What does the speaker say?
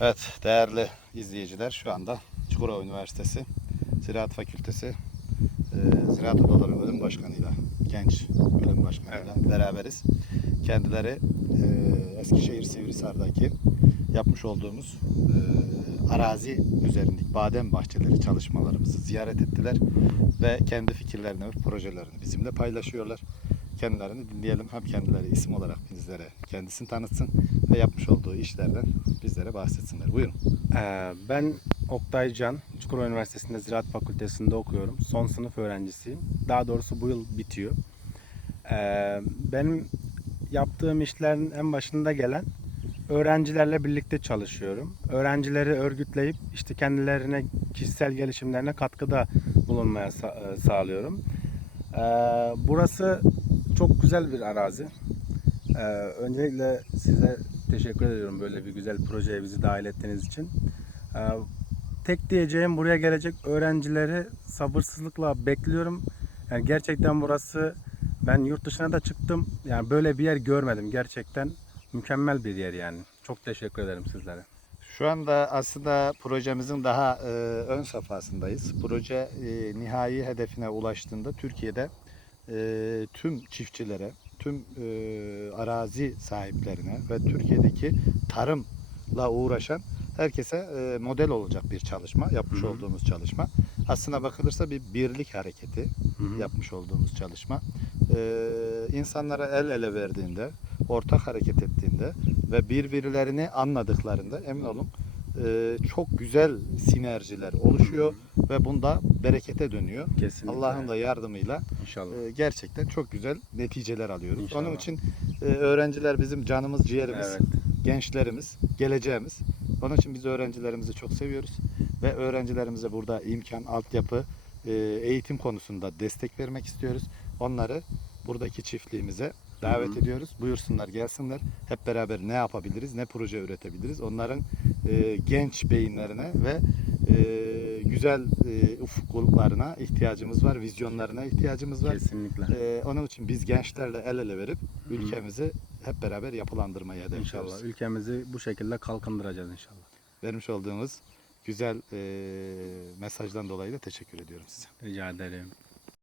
Evet değerli izleyiciler şu anda Çukurova Üniversitesi Ziraat Fakültesi e, Ziraat Odaları Bölüm Başkanı'yla genç bölüm başkanıyla beraberiz. Kendileri e, Eskişehir Sivrisar'daki yapmış olduğumuz e, arazi üzerindeki badem bahçeleri çalışmalarımızı ziyaret ettiler ve kendi fikirlerini ve projelerini bizimle paylaşıyorlar. Kendilerini dinleyelim. Hem kendileri isim olarak bizlere kendisini tanıtsın ve yapmış olduğu işlerden bizlere bahsetsinler. Buyurun. Ee, Ben Oktay Can, Çukurova Üniversitesi'nde Ziraat Fakültesi'nde okuyorum. Son sınıf öğrencisiyim. Daha doğrusu bu yıl bitiyor. Ee, Benim yaptığım işlerin en başında gelen öğrencilerle birlikte çalışıyorum. Öğrencileri örgütleyip işte kendilerine kişisel gelişimlerine katkıda bulunmaya e, sağlıyorum. Ee, Burası çok güzel bir arazi. Öncelikle size teşekkür ediyorum böyle bir güzel projeye bizi dahil ettiğiniz için. Ee, tek diyeceğim buraya gelecek öğrencileri sabırsızlıkla bekliyorum. Yani gerçekten burası ben yurt dışına da çıktım. Yani böyle bir yer görmedim. Gerçekten mükemmel bir yer yani. Çok teşekkür ederim sizlere. Şu anda aslında projemizin daha e, ön safhasındayız. Proje e, nihai hedefine ulaştığında Türkiye'de e, tüm çiftçilere, tüm e, arazi sahiplerine ve Türkiye'deki tarımla uğraşan herkese e, model olacak bir çalışma, yapmış Hı hı. olduğumuz çalışma. Aslına bakılırsa bir birlik hareketi Hı hı. yapmış olduğumuz çalışma. E, insanlara el ele verdiğinde, ortak hareket ettiğinde ve birbirlerini anladıklarında emin olun çok güzel sinerjiler oluşuyor ve bunda berekete dönüyor. Kesinlikle. Allah'ın da yardımıyla inşallah. e, gerçekten çok güzel neticeler alıyoruz. İnşallah. Onun için e, öğrenciler bizim canımız, ciğerimiz, Evet. gençlerimiz, geleceğimiz. Onun için biz öğrencilerimizi çok seviyoruz ve öğrencilerimize burada imkan, altyapı, e, eğitim konusunda destek vermek istiyoruz. Onları buradaki çiftliğimize davet Hı hı. ediyoruz. Buyursunlar, gelsinler. Hep beraber ne yapabiliriz, ne proje üretebiliriz. Onların e, genç beyinlerine ve e, güzel e, ufuklarına ihtiyacımız var, vizyonlarına ihtiyacımız var. Kesinlikle. E, onun için biz gençlerle el ele verip hı. ülkemizi hep beraber yapılandırmayı hedefliyoruz. İnşallah. Ülkemizi bu şekilde kalkındıracağız inşallah. Vermiş olduğunuz güzel e, mesajdan dolayı da teşekkür ediyorum size. Rica ederim.